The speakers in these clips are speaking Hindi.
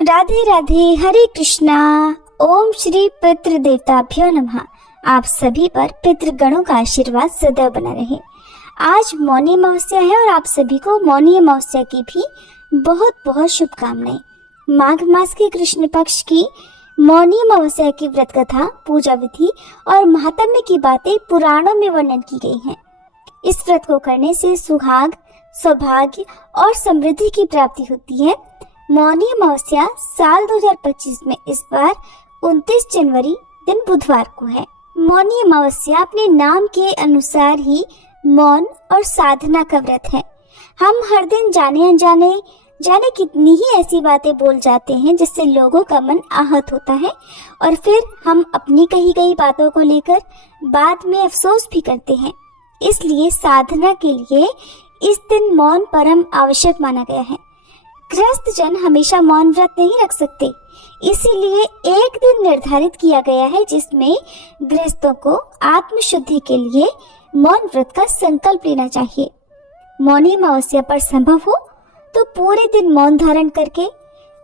राधे राधे, हरे कृष्णा। ओम श्री पितृ देवताभ्यो नमः। आप सभी पर पितृगणों का आशीर्वाद सदैव बना रहे। आज मौनी अमावस्या है और आप सभी को मौनी अमावस्या की भी बहुत बहुत शुभकामनाएं। माघ मास के कृष्ण पक्ष की मौनी अमावस्या की व्रत कथा, पूजा विधि और महात्म्य की बातें पुराणों में वर्णन की गई हैं। इस व्रत को करने से सुहाग, सौभाग्य और समृद्धि की प्राप्ति होती है। मौनी अमावस्या साल 2025 में इस बार 29 जनवरी दिन बुधवार को है। मौनी अमावस्या अपने नाम के अनुसार ही मौन और साधना का व्रत है। हम हर दिन जाने अनजाने जाने कितनी ही ऐसी बातें बोल जाते हैं जिससे लोगों का मन आहत होता है और फिर हम अपनी कही गई बातों को लेकर बाद में अफसोस भी करते हैं। इसलिए साधना के लिए इस दिन मौन परम आवश्यक माना गया है। गृहस्थ जन हमेशा मौन व्रत नहीं रख सकते, इसीलिए एक दिन निर्धारित किया गया है जिसमें गृहस्थों को आत्मशुद्धि के लिए मौन व्रत का संकल्प लेना चाहिए। मौनी अमावस्या पर संभव हो तो पूरे दिन मौन धारण करके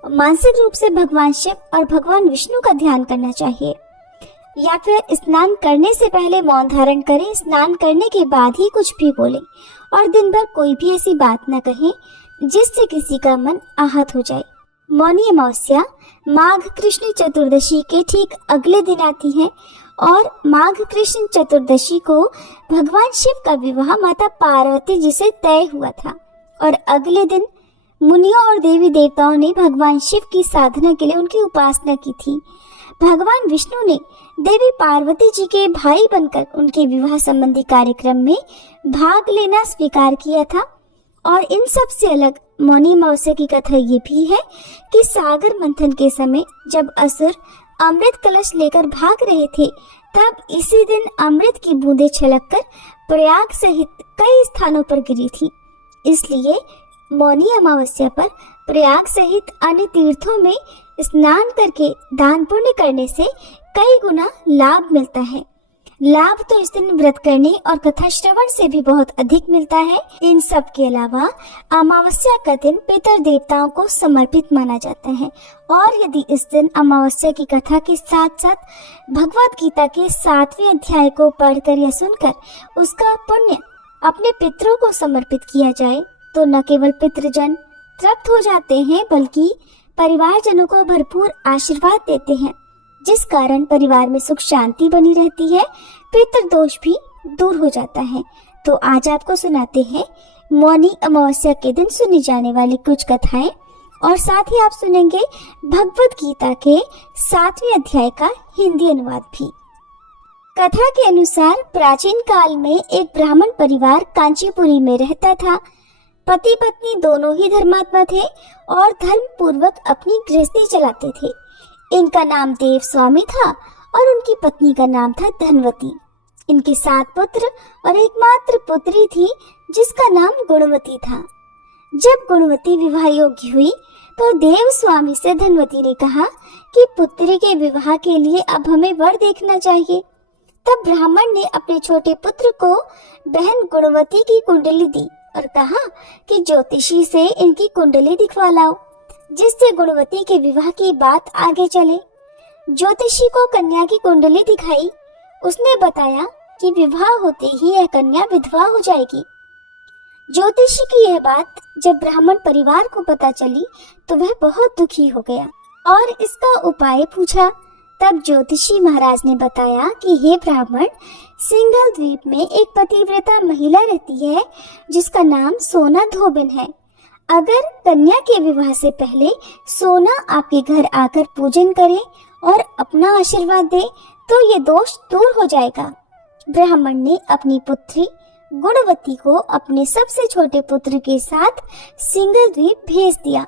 मानसिक रूप से भगवान शिव और भगवान विष्णु का ध्यान करना चाहिए, या फिर स्नान करने से पहले मौन धारण करें। स्नान करने के बाद ही कुछ भी बोलें और दिन भर कोई भी ऐसी बात न कहें जिससे किसी का मन आहत हो जाए। मौनी अमावस्या माघ कृष्ण चतुर्दशी के ठीक अगले दिन आती है और माघ कृष्ण चतुर्दशी को भगवान शिव का विवाह माता पार्वती जी से तय हुआ था और अगले दिन मुनियों और देवी देवताओं ने भगवान शिव की साधना के लिए उनकी उपासना की थी। भगवान विष्णु ने देवी पार्वती जी के भाई बनकर उनके विवाह संबंधी कार्यक्रम में भाग लेना स्वीकार किया था। और इन सब से अलग मौनी अमावस्या की कथा ये भी है कि सागर मंथन के समय जब असुर अमृत कलश लेकर भाग रहे थे, तब इसी दिन अमृत की बूंदें छलककर प्रयाग सहित कई स्थानों पर गिरी थी। इसलिए मौनी अमावस्या पर प्रयाग सहित अन्य तीर्थों में स्नान करके दान पुण्य करने से कई गुना लाभ मिलता है। लाभ तो इस दिन व्रत करने और कथा श्रवण से भी बहुत अधिक मिलता है। इन सब के अलावा अमावस्या का दिन पितर देवताओं को समर्पित माना जाता है और यदि इस दिन अमावस्या की कथा के साथ साथ भगवत गीता के 7वें अध्याय को पढ़कर या सुनकर उसका पुण्य अपने पितरों को समर्पित किया जाए तो न केवल पितृजन तृप्त हो जाते हैं बल्कि परिवारजनों को भरपूर आशीर्वाद देते हैं, जिस कारण परिवार में सुख शांति बनी रहती है, पितृदोष भी दूर हो जाता है। तो आज आपको सुनाते हैं मौनी अमावस्या के दिन सुनी जाने वाली कुछ कथाएं और साथ ही आप सुनेंगे भगवत गीता के 7वें अध्याय का हिंदी अनुवाद भी। कथा के अनुसार प्राचीन काल में एक ब्राह्मण परिवार कांचीपुरी में रहता था। पति पत्नी दोनों ही धर्मात्मा थे और धर्म पूर्वक अपनी गृहस्थी चलाते थे। इनका नाम देव स्वामी था और उनकी पत्नी का नाम था धनवती। इनके 7 पुत्र और एकमात्र पुत्री थी जिसका नाम गुणवती था। जब गुणवती विवाह योग्य हुई तो देव स्वामी से धनवती ने कहा कि पुत्री के विवाह के लिए अब हमें वर देखना चाहिए। तब ब्राह्मण ने अपने छोटे पुत्र को बहन गुणवती की कुंडली दी और कहा कि ज्योतिषी से इनकी कुंडली दिखवा लाओ जिससे गुणवती के विवाह की बात आगे चले। ज्योतिषी को कन्या की कुंडली दिखाई। उसने बताया कि विवाह होते ही यह कन्या विधवा हो जाएगी। ज्योतिषी की यह बात जब ब्राह्मण परिवार को पता चली तो वह बहुत दुखी हो गया और इसका उपाय पूछा। तब ज्योतिषी महाराज ने बताया कि हे ब्राह्मण, सिंघल द्वीप में एक पतिव्रता महिला रहती है जिसका नाम सोना धोबिन है। अगर कन्या के विवाह से पहले सोना आपके घर आकर पूजन करे और अपना आशीर्वाद दे तो ये दोष दूर हो जाएगा। ब्राह्मण ने अपनी पुत्री गुणवती को अपने सबसे छोटे पुत्र के साथ सिंघल द्वीप भेज दिया।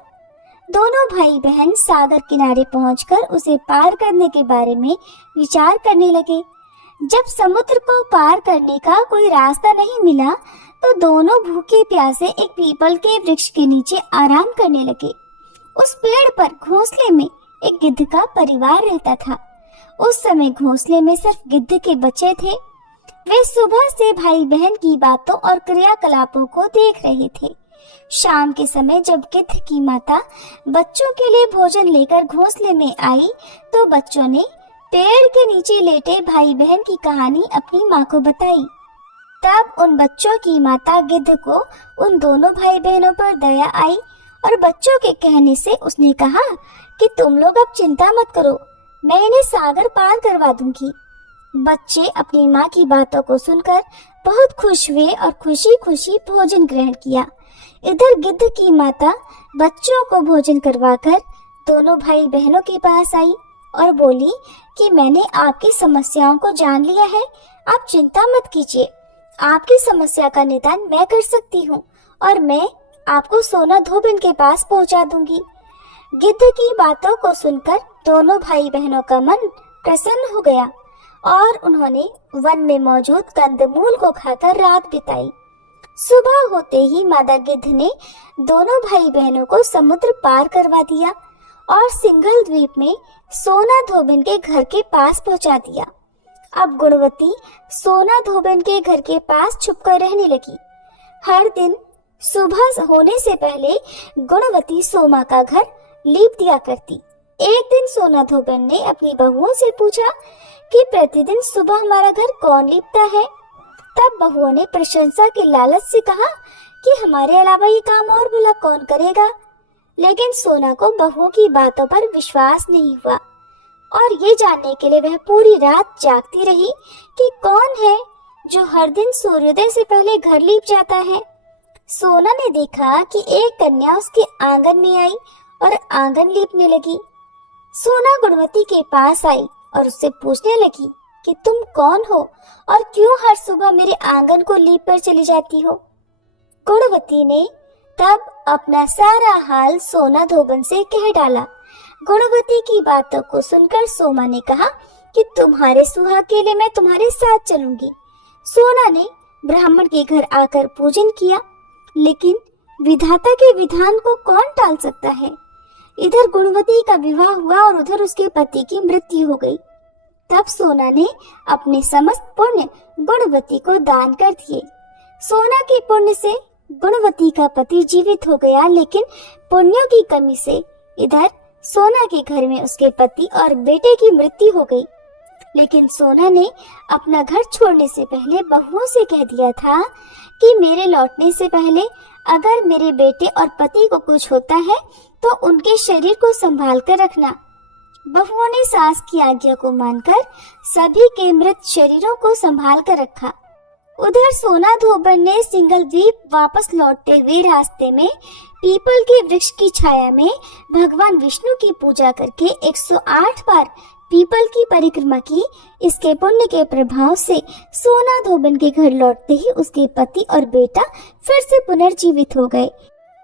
दोनों भाई बहन सागर किनारे पहुंचकर उसे पार करने के बारे में विचार करने लगे। जब समुद्र को पार करने का कोई रास्ता नहीं मिला तो दोनों भूखे प्यासे एक पीपल के वृक्ष के नीचे आराम करने लगे। उस पेड़ पर घोंसले में एक गिद्ध का परिवार रहता था। उस समय घोंसले में सिर्फ गिद्ध के बच्चे थे। वे सुबह से भाई बहन की बातों और क्रियाकलापों को देख रहे थे। शाम के समय जब गिद्ध की माता बच्चों के लिए भोजन लेकर घोंसले में आई तो बच्चों ने पेड़ के नीचे लेटे भाई बहन की कहानी अपनी माँ को बताई। तब उन बच्चों की माता गिद्ध को उन दोनों भाई बहनों पर दया आई और बच्चों के कहने से उसने कहा कि तुम लोग अब चिंता मत करो, मैं इन्हें सागर पार करवा दूंगी। बच्चे अपनी माँ की बातों को सुनकर बहुत खुश हुए और खुशी खुशी भोजन ग्रहण किया। इधर गिद्ध की माता बच्चों को भोजन करवाकर दोनों भाई बहनों के पास आई और बोली कि मैंने आपकी समस्याओं को जान लिया है, आप चिंता मत कीजिए, आपकी समस्या का निदान मैं कर सकती हूँ और मैं आपको सोना धोबिन के पास पहुँचा दूंगी। गिद्ध की बातों को सुनकर दोनों भाई बहनों का मन प्रसन्न हो गया और उन्होंने वन में मौजूद कंदमूल को खाकर रात बिताई। सुबह होते ही मादा गिद्ध ने दोनों भाई बहनों को समुद्र पार करवा दिया और सिंघल द्वीप में सोना धोबिन के घर के पास पहुंचा दिया। अब गुणवती सोना धोबिन के घर के पास छुपकर रहने लगी। हर दिन सुबह होने से पहले गुणवती सोमा का घर लीप दिया करती। एक दिन सोना धोबिन ने अपनी बहुओं से पूछा कि प्रतिदिन सुबह हमारा घर कौन लीपता है। तब बहुओं ने प्रशंसा के लालच से कहा कि हमारे अलावा ये काम और भला कौन करेगा। लेकिन सोना को बहुओं की बातों पर विश्वास नहीं हुआ और ये जानने के लिए वह पूरी रात जागती रही कि कौन है जो हर दिन सूर्योदय से पहले घर लीप जाता है। सोना ने देखा कि एक कन्या उसके आंगन में आई और आंगन लीपने लगी। सोना गुणवती के पास आई और उससे पूछने लगी कि तुम कौन हो और क्यों हर सुबह मेरे आंगन को लीप कर चली जाती हो। गुणवती ने तब अपना सारा हाल सोना धोबन से कह डाला। गुणवती की बातों को सुनकर सोमा ने कहा कि तुम्हारे सुहाग के लिए मैं तुम्हारे साथ चलूंगी। सोना ने ब्राह्मण के घर आकर पूजन किया, लेकिन विधाता के विधान को कौन टाल सकता है। इधर गुणवती का विवाह हुआ और उधर उसके पति की मृत्यु हो गई। तब सोना ने अपने समस्त पुण्य गुणवती को दान कर दिए। सोना के पुण्य से गुणवती का पति जीवित हो गया, लेकिन पुण्यों की कमी से इधर सोना के घर में उसके पति और बेटे की मृत्यु हो गई। लेकिन सोना ने अपना घर छोड़ने से पहले बहुओं से कह दिया था कि मेरे लौटने से पहले अगर मेरे बेटे और पति को कुछ होता है तो उनके शरीर को संभाल कर रखना। बहुओं ने सास की आज्ञा को मानकर सभी के मृत शरीरों को संभाल कर रखा। उधर सोना धोबन ने सिंघल द्वीप वापस लौटते हुए रास्ते में पीपल के वृक्ष की छाया में भगवान विष्णु की पूजा करके 108 बार पीपल की परिक्रमा की। इसके पुण्य के प्रभाव से सोना धोबन के घर लौटते ही उसके पति और बेटा फिर से पुनर्जीवित हो गए।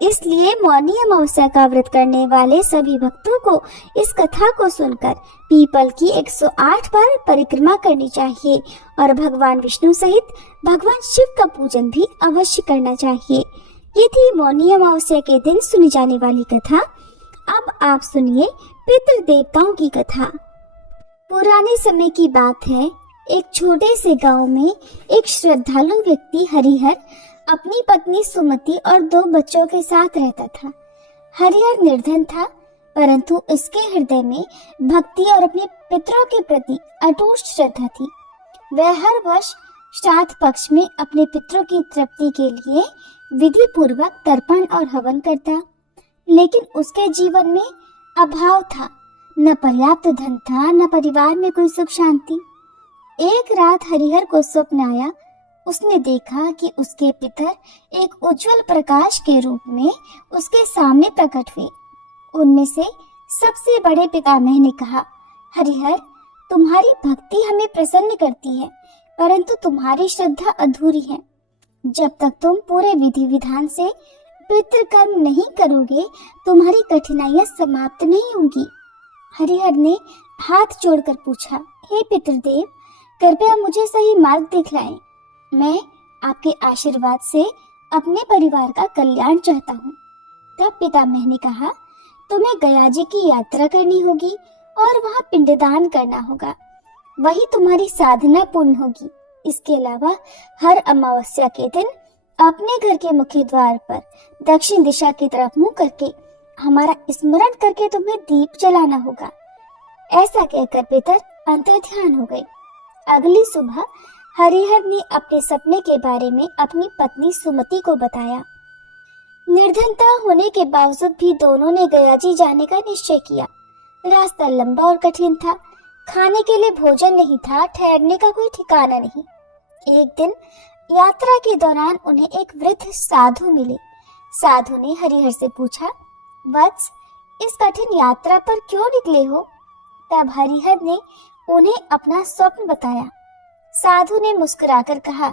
इसलिए मौनी अमावस्या का व्रत करने वाले सभी भक्तों को इस कथा को सुनकर पीपल की 108 बार परिक्रमा करनी चाहिए और भगवान विष्णु सहित भगवान शिव का पूजन भी अवश्य करना चाहिए। ये थी मौनी अमावस्या के दिन सुनी जाने वाली कथा। अब आप सुनिए पितृ देवताओं की कथा। पुराने समय की बात है, एक छोटे से गांव में एक श्रद्धालु व्यक्ति हरिहर अपनी पत्नी सुमति और 2 बच्चों के साथ रहता था। हरिहर निर्धन था, परंतु इसके हृदय में भक्ति और अपने पितरों के प्रति अटूट श्रद्धा थी। वह हर वर्ष श्राद्ध पक्ष में अपने पितरों की तृप्ति के लिए विधि पूर्वक तर्पण और हवन करता, लेकिन उसके जीवन में अभाव था। न पर्याप्त धन था, न परिवार में कोई सुख शांति। एक रात हरिहर को स्वप्न आया। उसने देखा कि उसके पितर एक उज्जवल प्रकाश के रूप में उसके सामने प्रकट हुए। उनमें से सबसे बड़े पितामह ने कहा, हरिहर, तुम्हारी भक्ति हमें प्रसन्न करती है, परंतु तुम्हारी श्रद्धा अधूरी है। जब तक तुम पूरे विधि विधान से पितृकर्म नहीं करोगे, तुम्हारी कठिनाइयां समाप्त नहीं होंगी। हरिहर ने हाथ जोड़कर पूछा, हे पितृदेव, कृपया मुझे सही मार्ग दिखलाएं। मैं आपके आशीर्वाद से अपने परिवार का कल्याण चाहता हूँ। तब पितामह ने कहा, तुम्हें गया जी की यात्रा करनी होगी और वहाँ पिंडदान करना होगा, वही तुम्हारी साधना पूर्ण होगी। इसके अलावा हर अमावस्या के दिन अपने घर के मुख्य द्वार पर दक्षिण दिशा की तरफ मुंह करके हमारा स्मरण करके तुम्हें दीप जलाना होगा। ऐसा कहकर पितर अंतर्ध्यान हो गए। अगली सुबह हरिहर ने अपने सपने के बारे में अपनी पत्नी सुमति को बताया। निर्धनता होने के बावजूद भी दोनों ने गयाजी जाने का निश्चय किया। रास्ता लंबा और कठिन था, खाने के लिए भोजन नहीं था, ठहरने का कोई ठिकाना नहीं। एक दिन यात्रा के दौरान उन्हें एक वृद्ध साधु मिले। साधु ने हरिहर से पूछा, वत्स, इस कठिन यात्रा पर क्यों निकले हो? तब हरिहर ने उन्हें अपना स्वप्न बताया। साधु ने मुस्कुराकर कहा,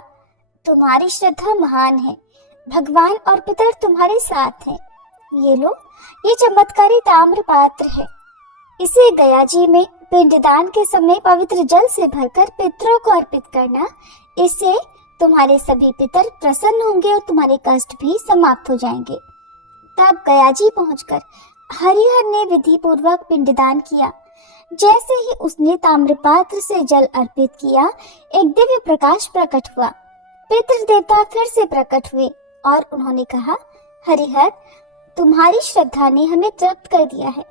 तुम्हारी श्रद्धा महान है, भगवान और पितर तुम्हारे साथ हैं। ये लो, ये चमत्कारी ताम्र पात्र है। इसे गयाजी में पिंडदान के समय पवित्र जल से भरकर पितरों को अर्पित करना। इससे तुम्हारे सभी पितर प्रसन्न होंगे और तुम्हारे कष्ट भी समाप्त हो जाएंगे। तब गयाजी पहुंचकर हरिहर ने विधि पूर्वक पिंडदान किया। जैसे ही उसने ताम्रपात्र से जल अर्पित किया, एक दिव्य प्रकाश प्रकट हुआ। पितृ देवता फिर से प्रकट हुए और उन्होंने कहा, हरिहर, तुम्हारी श्रद्धा ने हमें तृप्त कर दिया है।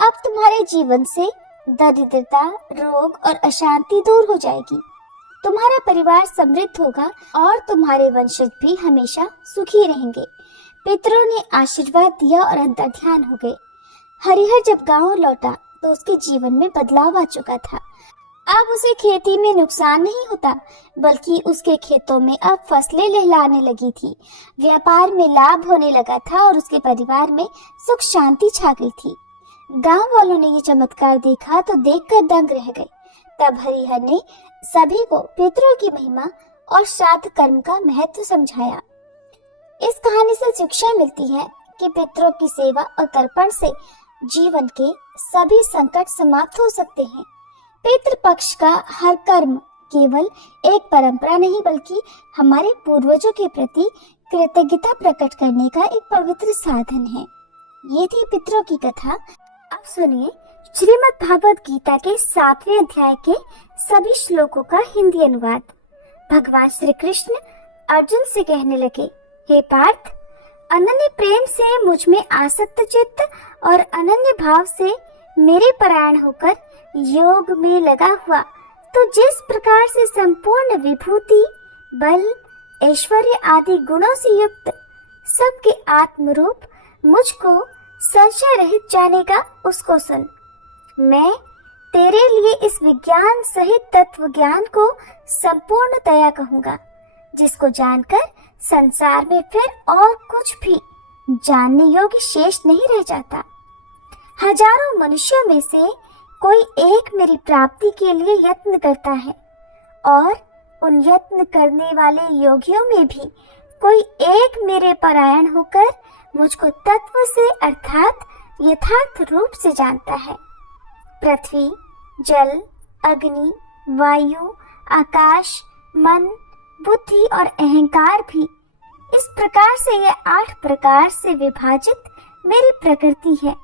अब तुम्हारे जीवन से दरिद्रता, रोग और अशांति दूर हो जाएगी। तुम्हारा परिवार समृद्ध होगा और तुम्हारे वंशज भी हमेशा सुखी रहेंगे। पितरों ने आशीर्वाद दिया और अंतर्ध्यान हो गए। हरिहर जब गांव लौटा तो उसके जीवन में बदलाव आ चुका था। अब उसे खेती में नुकसान नहीं होता, बल्कि उसके खेतों में अब फसलें लहलाने लगी थी। व्यापार में लाभ होने लगा था और उसके परिवार में सुख शांति छा गई थी। गांव वालों ने ये चमत्कार देखा तो देखकर दंग रह गए। तब हरिहर ने सभी को पितरों की महिमा और श्राद्ध कर्म का महत्व समझाया। इस कहानी से शिक्षा मिलती है कि पितरों की सेवा और तर्पण से जीवन के सभी संकट समाप्त हो सकते हैं। पितृ पक्ष का हर कर्म केवल एक परंपरा नहीं, बल्कि हमारे पूर्वजों के प्रति कृतज्ञता प्रकट करने का एक पवित्र साधन है। ये थी पितरों की कथा। अब सुनिए श्रीमद् भागवत गीता के 7वें अध्याय के सभी श्लोकों का हिंदी अनुवाद। भगवान श्री कृष्ण अर्जुन से कहने लगे, हे पार्थ, अनन्य प्रेम से मुझ में आसक्त चित्त और अनन्य भाव से मेरे परायण होकर योग में लगा हुआ, तो जिस प्रकार से संपूर्ण विभूति, बल, ऐश्वर्य आदि गुणों से युक्त सबके आत्मरूप मुझको संशय रहित जानेगा, उसको सुन। मैं तेरे लिए इस विज्ञान सहित तत्व ज्ञान को संपूर्णतया कहूँगा, जिसको जानकर संसार में फिर और कुछ भी जानने योग्य शेष नहीं रह जाता। हजारों मनुष्यों में से कोई एक मेरी प्राप्ति के लिए यत्न करता है, और उन यत्न करने वाले योगियों में भी कोई एक मेरे परायण होकर मुझको तत्व से अर्थात यथार्थ रूप से जानता है। पृथ्वी, जल, अग्नि, वायु, आकाश, मन, बुद्धि और अहंकार भी इस प्रकार से ये 8 प्रकार से विभाजित मेरी प्रकृति है।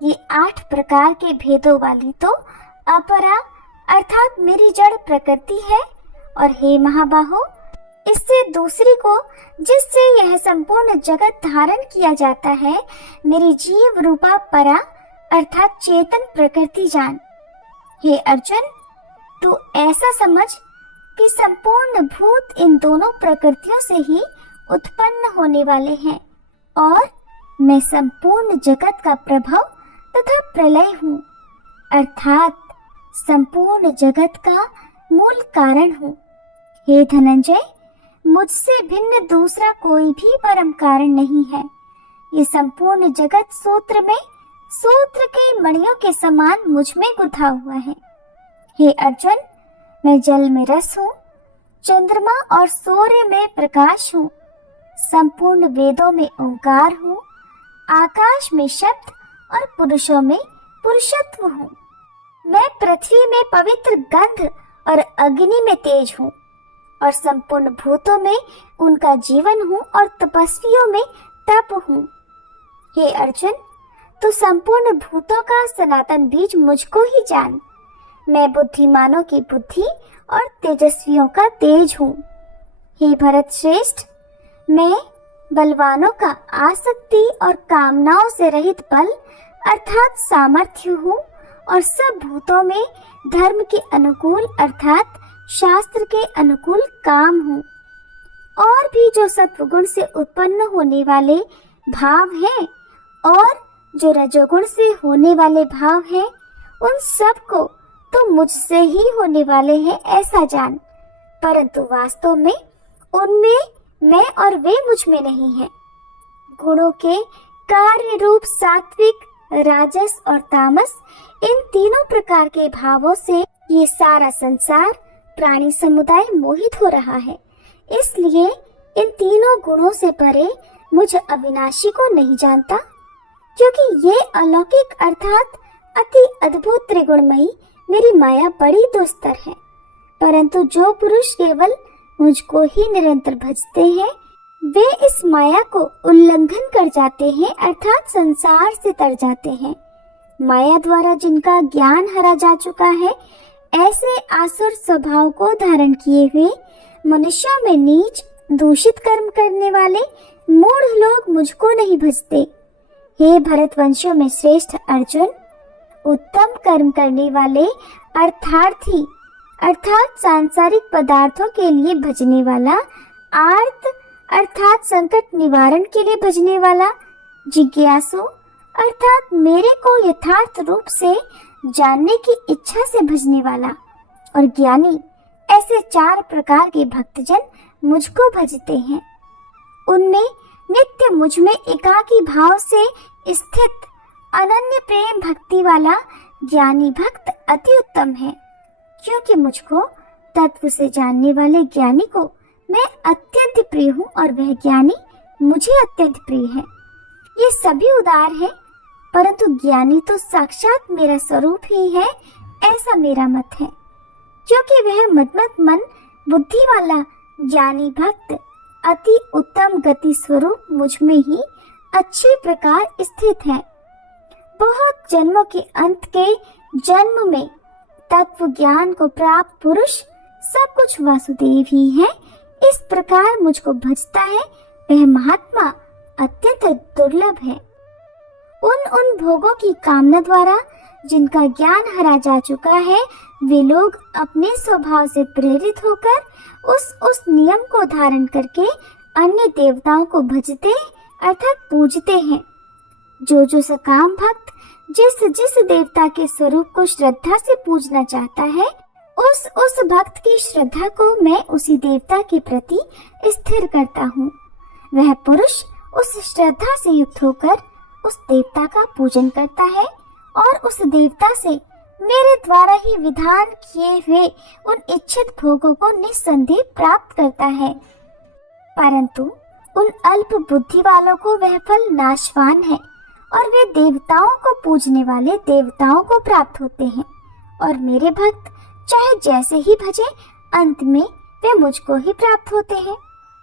ये 8 प्रकार के भेदों वाली तो अपरा अर्थात मेरी जड़ प्रकृति है, और हे महाबाहो, इससे दूसरी को जिससे यह संपूर्ण जगत धारण किया जाता है, मेरी जीव रूपा परा अर्थात चेतन प्रकृति जान। हे अर्जुन, तू ऐसा समझ कि संपूर्ण भूत इन दोनों प्रकृतियों से ही उत्पन्न होने वाले हैं, और मैं संपूर्ण जगत का प्रभव तथा प्रलय हूँ, अर्थात संपूर्ण जगत का मूल कारण हूँ। हे धनंजय, मुझसे भिन्न दूसरा कोई भी परम कारण नहीं है। ये संपूर्ण जगत सूत्र में सूत्र के मणियों के समान मुझ में गुथा हुआ है। हे अर्जुन, मैं जल में रस हूँ, चंद्रमा और सूर्य में प्रकाश हूँ, संपूर्ण वेदों में ओंकार हूँ, आकाश में शब्द और पुरुषों में पुरुषत्व हूँ। मैं पृथ्वी में पवित्र गंध और अग्नि में तेज हूँ, और संपूर्ण भूतों में उनका जीवन हूँ, और तपस्वियों में तप हूँ। हे अर्जुन, तू संपूर्ण भूतों का सनातन बीज मुझको ही जान। मैं बुद्धिमानों की बुद्धि और तेजस्वियों का तेज हूँ। हे भरत श्रेष्ठ, मैं बलवानों का आसक्ति और कामनाओं से रहित बल अर्थात सामर्थ्य हूँ और सब भूतों में धर्म के अनुकूल अर्थात शास्त्र के अनुकूल काम हूँ। और भी जो सत्वगुण से उत्पन्न होने वाले भाव हैं और जो रजोगुण से होने वाले भाव हैं, उन सब को तो मुझसे ही होने वाले हैं ऐसा जान, परंतु वास्तव में उनमें मैं और वे मुझ में नहीं है। गुणों के कार्य रूप सात्विक, राजस और तामस, इन तीनों प्रकार के भावों से ये सारा संसार प्राणी समुदाय मोहित हो रहा है। इसलिए इन तीनों गुणों से परे मुझ अविनाशी को नहीं जानता, क्योंकि ये अलौकिक अर्थात अति अद्भुत त्रिगुणमयी मेरी माया बड़ी दुस्तर है। परंतु जो पुरुष केवल मुझको ही निरंतर भजते हैं, वे इस माया को उल्लंघन कर जाते हैं अर्थात संसार से तर जाते हैं। माया द्वारा जिनका ज्ञान हरा जा चुका है, ऐसे आसुर स्वभाव को धारण किए हुए मनुष्यों में नीच दूषित कर्म करने वाले मूढ़ लोग मुझको नहीं भजते। हे भरतवंशियों में श्रेष्ठ अर्जुन, उत्तम कर्म करने वाले अर्थार्थी अर्थात सांसारिक पदार्थों के लिए भजने वाला, आर्त अर्थात संकट निवारण के लिए भजने वाला, जिज्ञासु अर्थात मेरे को यथार्थ रूप से जानने की इच्छा से भजने वाला, और ज्ञानी, ऐसे 4 प्रकार के भक्तजन मुझको भजते हैं। उनमें नित्य मुझ में एकाकी भाव से स्थित अनन्य प्रेम भक्ति वाला ज्ञानी भक्त अति उत्तम है, क्योंकि मुझको तत्व से जानने वाले ज्ञानी को मैं अत्यंत प्रिय हूँ और वह ज्ञानी मुझे अत्यंत प्रिय है। ये सभी उदार है, परंतु ज्ञानी तो साक्षात मेरा स्वरूप ही है, ऐसा मेरा मत है, क्योंकि वह मदमत मन बुद्धि वाला ज्ञानी भक्त अति उत्तम गति स्वरूप मुझ में ही अच्छी प्रकार स्थित है। बहुत जन्मों के अंत के जन्म में तत्व ज्ञान को प्राप्त पुरुष सब कुछ वासुदेव ही है, इस प्रकार मुझको भजता है, वह महात्मा अत्यंत दुर्लभ है। उन भोगों की कामना द्वारा जिनका ज्ञान हरा जा चुका है, वे लोग अपने स्वभाव से प्रेरित होकर उस नियम को धारण करके अन्य देवताओं को भजते अर्थात पूजते हैं। जो सकाम भक्त जिस देवता के स्वरूप को श्रद्धा से पूजना चाहता है, उस भक्त की श्रद्धा को मैं उसी देवता के प्रति स्थिर करता हूँ। वह पुरुष उस श्रद्धा से युक्त होकर उस देवता का पूजन करता है और उस देवता से मेरे द्वारा ही विधान किए हुए उन इच्छित भोगों को निस्संदेह प्राप्त करता है। परंतु उन अल्प बुद्धि वालों को वह फल नाशवान है और वे देवताओं को पूजने वाले देवताओं को प्राप्त होते हैं, और मेरे भक्त चाहे जैसे ही भजे, अंत में वे मुझको ही प्राप्त होते हैं।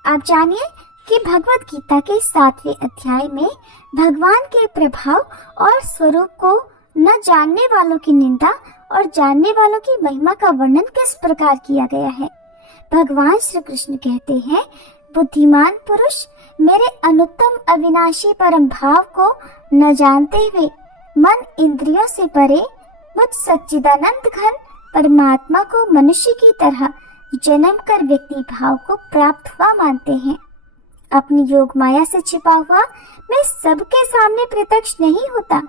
आप जानिए कि भगवत गीता के 7वें अध्याय में भगवान के प्रभाव और स्वरूप को न जानने वालों की निंदा और जानने वालों की महिमा का वर्णन किस प्रकार किया गया है। भगवान श्री कृष्ण कहते हैं, बुद्धिमान पुरुष मेरे अनुत्तम अविनाशी परम भाव को न जानते हुए मन इंद्रियों से परे मुझ सच्चिदानंद घन परमात्मा को मनुष्य की तरह जन्म कर व्यक्ति भाव को प्राप्त हुआ मानते हैं। अपनी योग माया से छिपा हुआ मैं सबके सामने प्रत्यक्ष नहीं होता,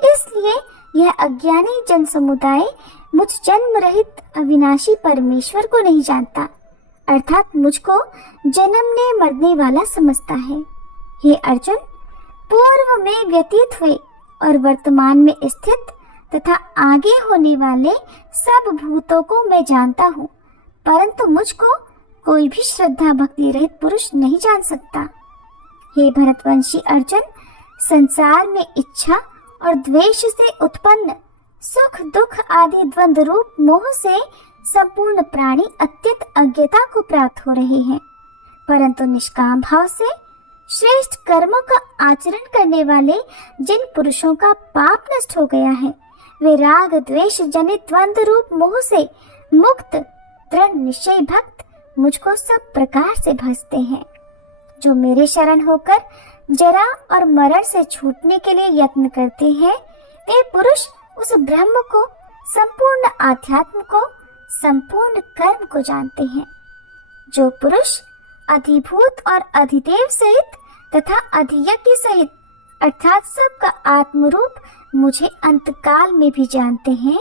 इसलिए यह अज्ञानी जन समुदाय मुझ जन्म रहित अविनाशी परमेश्वर को नहीं जानता, अर्थात मुझको जन्मने मरने वाला समझता है। हे अर्जुन, पूर्व में व्यतीत हुए और वर्तमान में स्थित तथा आगे होने वाले सब भूतों को मैं जानता हूँ, परंतु मुझको कोई भी श्रद्धा भक्ति रहित पुरुष नहीं जान सकता। हे भरतवंशी अर्जुन, संसार में इच्छा और द्वेष से उत्पन्न सुख दुख आदि द्वंद्व रूप मोह से संपूर्ण प्राणी अत्यंत अज्ञता को प्राप्त हो रहे हैं, परंतु निष्काम भाव से श्रेष्ठ कर्मों का आचरण करने वाले जिन पुरुषों का पाप नष्ट हो गया है, वे राग द्वेष जनित द्वंद्व रूप मोह से मुक्त दृढ़ निश्चय भक्त मुझको सब प्रकार से भजते हैं। जो मेरे शरण होकर जरा और मरण से छूटने के लिए यत्न करते हैं, वे पुरुष उस ब्रह्म को, संपूर्ण आध्यात्म को, संपूर्ण कर्म को जानते हैं। जो पुरुष अधिभूत और अधिदेव सहित तथा अधियज्ञ सहित अर्थात सबका आत्मरूप मुझे अंतकाल में भी जानते हैं,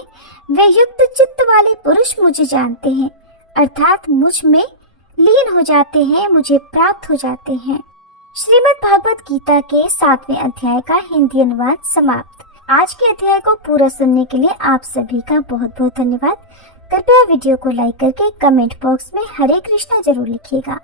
वे युक्त चित्त वाले पुरुष मुझे जानते हैं, अर्थात मुझ में लीन हो जाते हैं, मुझे प्राप्त हो जाते हैं। श्रीमद् भागवत गीता के 7वें अध्याय का हिंदी अनुवाद समाप्त। आज के अध्याय को पूरा सुनने के लिए आप सभी का बहुत बहुत धन्यवाद। कृपया वीडियो को लाइक करके कमेंट बॉक्स में हरे कृष्णा जरूर लिखिएगा।